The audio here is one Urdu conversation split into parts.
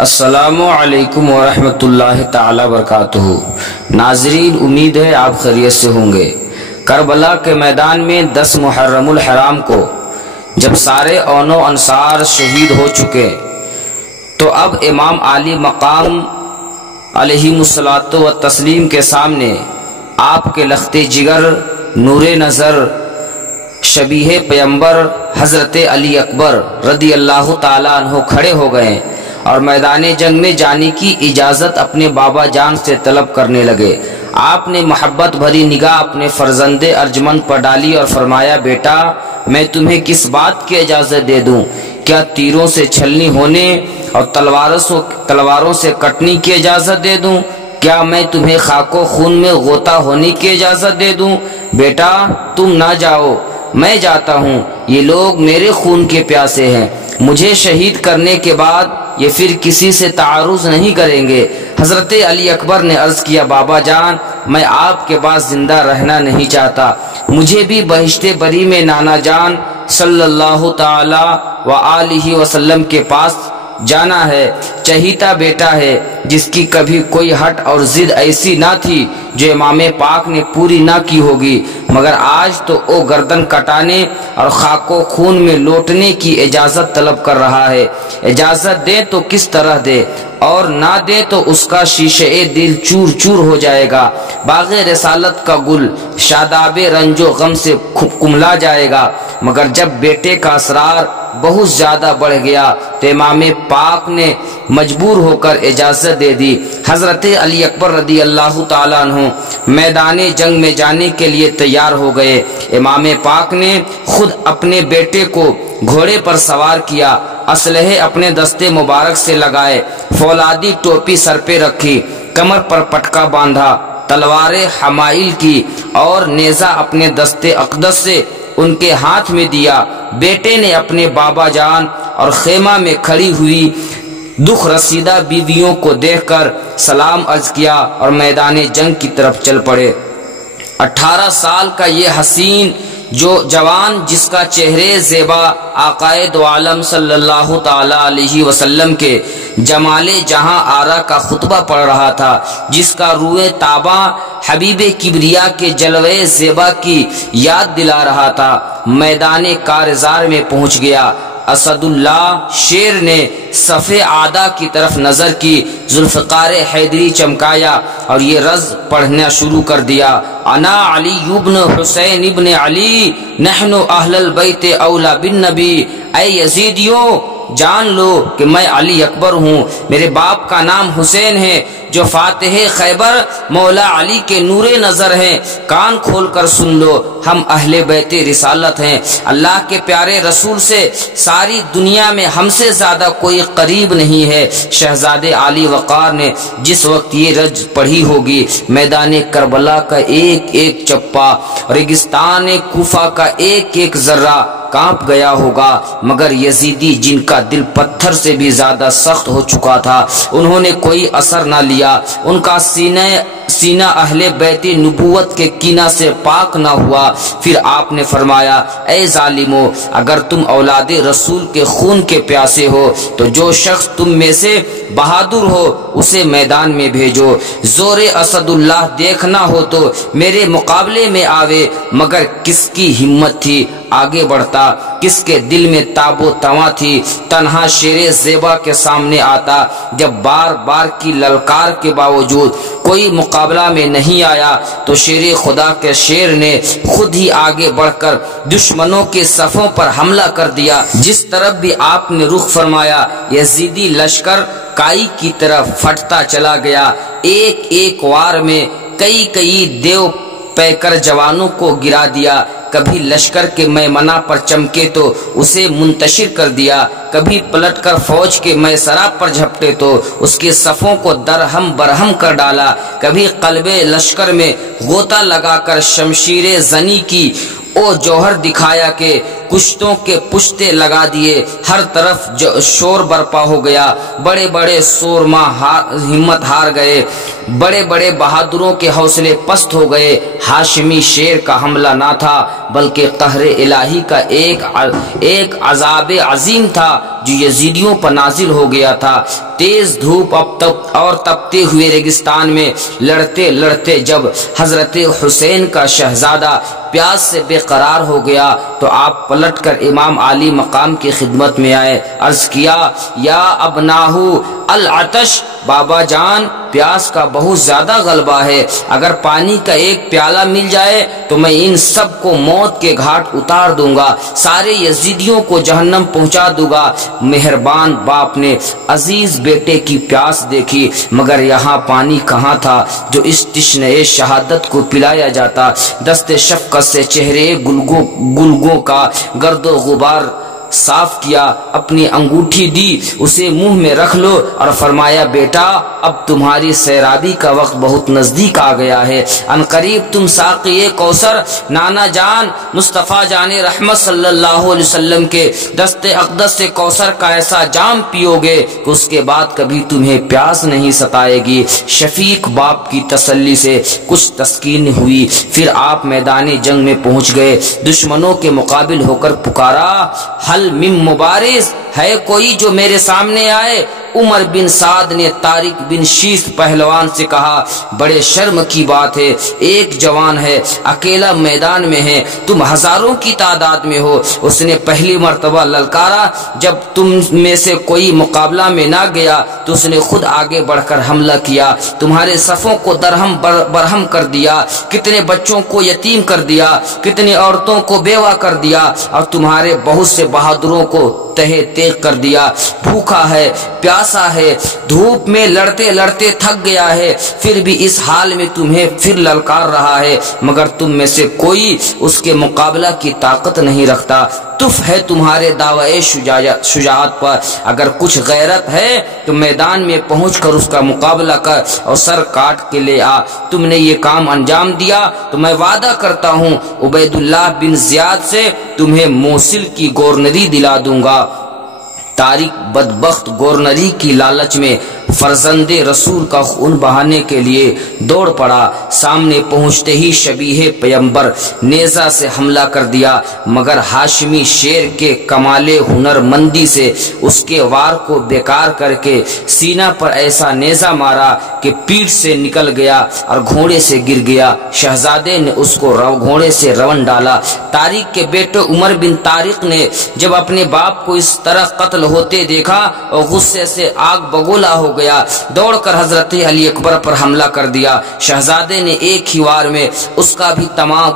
السلام علیکم ورحمۃ اللہ تعالی وبرکاتہ۔ ناظرین، امید ہے آپ خیریت سے ہوں گے۔ کربلا کے میدان میں 10 محرم الحرام کو جب سارے اون و انصار شہید ہو چکے تو اب امام علی مقام علیہ الصلوۃ والتسلیم کے سامنے آپ کے لخت جگر، نور نظر، شبیہ پیمبر حضرت علی اکبر رضی اللہ تعالیٰ عنہ کھڑے ہو گئے اور میدان جنگ میں جانے کی اجازت اپنے بابا جان سے طلب کرنے لگے۔ آپ نے محبت بھری نگاہ اپنے فرزند ارجمند پر ڈالی اور فرمایا، بیٹا، میں تمہیں کس بات کی اجازت دے دوں؟ کیا تیروں سے چھلنی ہونے اور تلواروں سے کٹنے کی اجازت دے دوں؟ کیا میں تمہیں خاک و خون میں غوطہ ہونے کی اجازت دے دوں؟ بیٹا، تم نہ جاؤ، میں جاتا ہوں۔ یہ لوگ میرے خون کے پیاسے ہیں، مجھے شہید کرنے کے بعد یہ پھر کسی سے تعارض نہیں کریں گے۔ حضرت علی اکبر نے عرض کیا، بابا جان، میں آپ کے بعد زندہ رہنا نہیں چاہتا، مجھے بھی بہشت بری میں نانا جان صلی اللہ تعالی وآلہ وسلم کے پاس جانا ہے۔ چہیتا بیٹا ہے جس کی کبھی کوئی ہٹ اور ضد ایسی نہ تھی جو امام پاک نے پوری نہ کی ہوگی، مگر آج تو وہ گردن کٹانے اور خاک و خون میں لوٹنے کی اجازت طلب کر رہا ہے۔ اجازت دے تو کس طرح دے، اور نہ دے تو اس کا شیشے دل چور چور ہو جائے گا، باغ رسالت کا گل شاداب رنج و غم سے کملا جائے گا۔ مگر جب بیٹے کا اسرار بہت زیادہ بڑھ گیا تو امام پاک نے مجبور ہو کر اجازت دے دی۔ حضرت علی اکبر رضی اللہ تعالیٰ عنہ میدان جنگ میں جانے کے لیے تیار ہو گئے۔ امام پاک نے خود اپنے بیٹے کو گھوڑے پر سوار کیا، اسلحے اپنے دستے مبارک سے لگائے، فولادی ٹوپی سر پہ رکھی، کمر پر پٹکا باندھا، تلواریں حمائل کی اور نیزہ اپنے دستے اقدس سے ان کے ہاتھ میں دیا۔ بیٹے نے اپنے بابا جان اور خیمہ میں کھڑی ہوئی دکھ رسیدہ بیویوں کو دیکھ کر سلام عرض کیا اور میدان جنگ کی طرف چل پڑے۔ 18 سال کا یہ حسین جوان جس کا چہرے زیبا آقائے دو عالم صلی اللہ تعالی علیہ وسلم کے جمال جہاں آرا کا خطبہ پڑھ رہا تھا، جس کا روئے تاباں حبیب کبریا کے جلوے زیبا کی یاد دلا رہا تھا، میدان کارزار میں پہنچ گیا۔ اسد اللہ شیر نے صف عادہ کی طرف نظر کی، ذوالفقار حیدری چمکایا اور یہ رز پڑھنا شروع کر دیا، انا علی ابن حسین ابن علی نحن اہل البیت اولا بالنبی۔ اے یزیدیوں، جان لو کہ میں علی اکبر ہوں، میرے باپ کا نام حسین ہے جو فاتح خیبر مولا علی کے نور نظر ہیں۔ کان کھول کر سن لو، ہم اہل بیت رسالت ہیں، اللہ کے پیارے رسول سے ساری دنیا میں ہم سے زیادہ کوئی قریب نہیں ہے۔ شہزادے علی وقار نے جس وقت یہ رج پڑھی ہوگی، میدان کربلا کا ایک ایک چپا، ریگستان کوفہ کا ایک ایک ذرہ کانپ گیا ہوگا، مگر یزیدی جن کا دل پتھر سے بھی زیادہ سخت ہو چکا تھا، انہوں نے کوئی اثر نہ لیا، ان کا سینہ اہل بیت نبوت کے کینہ سے پاک نہ ہوا۔ پھر آپ نے فرمایا، اے ظالمو، اگر تم اولاد رسول کے خون کے پیاسے ہو تو جو شخص تم میں سے بہادر ہو اسے میدان میں بھیجو، زور اسد اللہ دیکھنا ہو تو میرے مقابلے میں آوے۔ مگر کس کی ہمت تھی آگے بڑھتا، کس کے دل میں تاب و تواں تھی تنہا شیر زیبا کے سامنے آتا؟ جب بار بار کی للکار کے باوجود کوئی مقابلہ میں نہیں آیا تو شیر خدا کے شیر نے خود ہی آگے بڑھ کر دشمنوں کے صفوں پر حملہ کر دیا۔ جس طرف بھی آپ نے رخ فرمایا، یزیدی لشکر کائی کی طرف پھٹتا چلا گیا، ایک ایک وار میں کئی دیو پیکر جوانوں کو گرا دیا، کبھی لشکر کے میمنہ پر چمکے تو اسے منتشر کر دیا، کبھی پلٹ کر فوج کے میسرہ پر جھپٹے تو اس کے صفوں کو درہم برہم کر ڈالا، کبھی قلب لشکر میں غوطہ لگا کر شمشیر زنی کی او جوہر دکھایا کہ کشتوں کے پشتے لگا دیے، ہر طرف شور برپا ہو گیا، بڑے بڑے سورما ہمت ہار گئے، بڑے بڑے بہادروں کے حوصلے پست ہو گئے۔ ہاشمی شیر کا حملہ نہ تھا بلکہ قہر الہی کا ایک عذاب عظیم تھا جو یزیدیوں پر نازل ہو گیا تھا۔ تیز دھوپ اور تپتے ہوئے ریگستان میں لڑتے لڑتے جب حضرت حسین کا شہزادہ پیاس سے بے قرار ہو گیا تو آپ پلٹ کر امام عالی مقام کی خدمت میں آئے، عرض کیا یا ابناہو العطش، بابا جان پیاس کا بہت زیادہ غلبہ ہے، اگر پانی کا ایک پیالہ مل جائے تو میں ان سب کو موت کے گھاٹ اتار دوں گا، سارے یزیدیوں کو جہنم پہنچا دوں گا۔ مہربان باپ نے عزیز بیٹے کی پیاس دیکھی مگر یہاں پانی کہاں تھا جو اس تشنہ شہادت کو پلایا جاتا۔ دست شفقت سے چہرے گلگوں کا گرد و غبار صاف کیا، اپنی انگوٹھی دی، اسے منہ میں رکھ لو اور فرمایا بیٹا اب تمہاری سیرابی کا وقت بہت نزدیک آ گیا ہے، ان قریب تم ساقی کوثر نانا جان مصطفیٰ جان رحمت صلی اللہ علیہ وسلم کے دست اقدس سے کوثر کا ایسا جام پیو گے کہ اس کے بعد کبھی تمہیں پیاس نہیں ستائے گی۔ شفیق باپ کی تسلی سے کچھ تسکین ہوئی، پھر آپ میدان جنگ میں پہنچ گئے، دشمنوں کے مقابل ہو کر پکارا حل من مبارز، ہے کوئی جو میرے سامنے آئے؟ عمر بن سعد نے طارق بن شیس پہلوان سے کہا بڑے شرم کی بات ہے، ایک جوان ہے، اکیلا میدان میں ہے، تم ہزاروں کی تعداد میں ہو۔ اس نے پہلی مرتبہ للکارا، جب تم میں سے کوئی مقابلہ میں نہ گیا تو اس نے خود آگے بڑھ کر حملہ کیا، تمہارے صفوں کو درہم برہم کر دیا، کتنے بچوں کو یتیم کر دیا، کتنی عورتوں کو بیوہ کر دیا اور تمہارے بہت سے بہادروں کو تہے تیغ کر دیا۔ بھوکا ہے، پیاسا ہے، دھوپ میں لڑتے لڑتے تھک گیا ہے، پھر بھی اس حال میں تمہیں پھر للکار رہا ہے، مگر تم میں سے کوئی اس کے مقابلہ کی طاقت نہیں رکھتا۔ تف ہے تمہارے دعوی شجاعت پر، اگر کچھ غیرت ہے تو میدان میں پہنچ کر اس کا مقابلہ کر اور سر کاٹ کے لے آ۔ تم نے یہ کام انجام دیا تو میں وعدہ کرتا ہوں عبید اللہ بن زیاد سے تمہیں موصل کی گورنری دلا دوں گا۔ طارق بدبخت گورنری کی لالچ میں فرزند رسول کا خون بہانے کے لیے دوڑ پڑا، سامنے پہنچتے ہی شبیہ پیمبر نیزہ سے حملہ کر دیا، مگر ہاشمی شیر کے کمال ہنر مندی سے اس کے وار کو بیکار کر کے سینہ پر ایسا نیزہ مارا کہ پیٹھ سے نکل گیا اور گھوڑے سے گر گیا۔ شہزادے نے اس کو گھوڑے سے رون ڈالا۔ طارق کے بیٹے عمر بن طارق نے جب اپنے باپ کو اس طرح قتل ہوتے دیکھا اور غصے سے آگ بگولا ہو گیا، دوڑ کر حضرت علی اکبر پر حملہ کر دیا۔ شہزادے نے ایک ہی وار میں اس کا بھی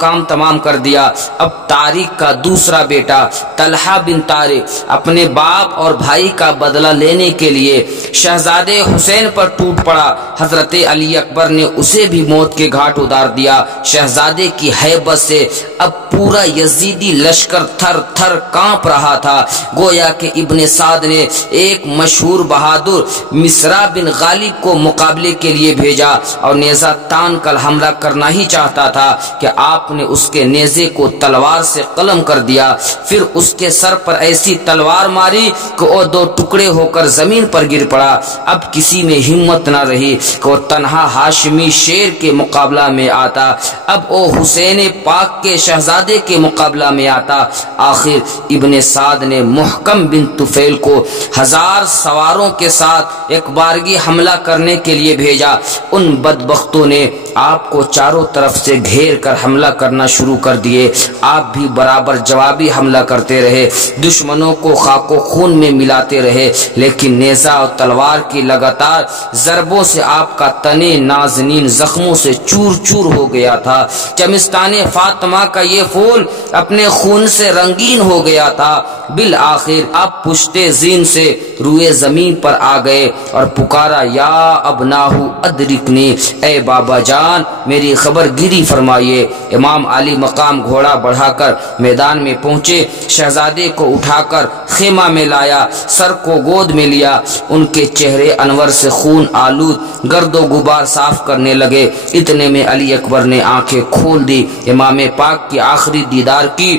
کام تمام کر دیا۔ اب طارق کا دوسرا بیٹا طلحہ بن طارق اپنے باپ اور بھائی کا بدلہ لینے کے لیے شہزادے حسین پر ٹوٹ پڑا۔ حضرت علی اکبر نے اسے بھی موت کے گھاٹ اتار دیا۔ شہزادے کی ہیبت سے اب پورا یزیدی لشکر تھر تھر کانپ رہا تھا، گویا کہ ابن سعد نے ایک مشہور بہادر مصرع بن غالب کو مقابلے کے لیے بھیجا اور نیزہ تان کر حملہ کرنا ہی چاہتا تھا کہ آپ نے اس کے نیزے کو تلوار سے قلم کر دیا، پھر اس کے سر پر ایسی تلوار ماری کہ وہ دو ٹکڑے ہو کر زمین پر گر پڑا۔ اب کسی میں ہمت نہ رہی کہ وہ تنہا ہاشمی شیر کے مقابلہ میں آتا، اب وہ حسین پاک کے شہزادے کے مقابلہ میں آتا۔ آخر ابن سعد نے محکم بن طفیل کو 1000 سواروں کے ساتھ ایک بارگی حملہ کرنے کے لیے بھیجا۔ ان بدبختوں نے آپ کو چاروں طرف سے گھیر کر حملہ کرنا شروع کر دیے۔ آپ بھی برابر جوابی حملہ کرتے رہے، دشمنوں کو خاک و خون میں ملاتے رہے، لیکن نیزہ اور تلوار کی لگاتار ضربوں سے آپ کا تنے نازنین زخموں سے چور چور ہو گیا تھا۔ چمستان فاطمہ کا یہ پھول اپنے خون سے رنگین ہو گیا تھا۔ بالآخر آپ پشتے زین سے روئے زمین پر آ گئے اور پکارا یا ابناہو ادرکنی، اے بابا جان میری خبر گیری فرمائیے۔ امام علی مقام گھوڑا بڑھا کر میدان میں پہنچے، شہزادے کو اٹھا کر خیمہ میں لایا، سر کو گود میں لیا، ان کے چہرے انور سے خون آلود گرد و غبار صاف کرنے لگے۔ اتنے میں علی اکبر نے آنکھیں کھول دی، امام پاک کی آخری دیدار کی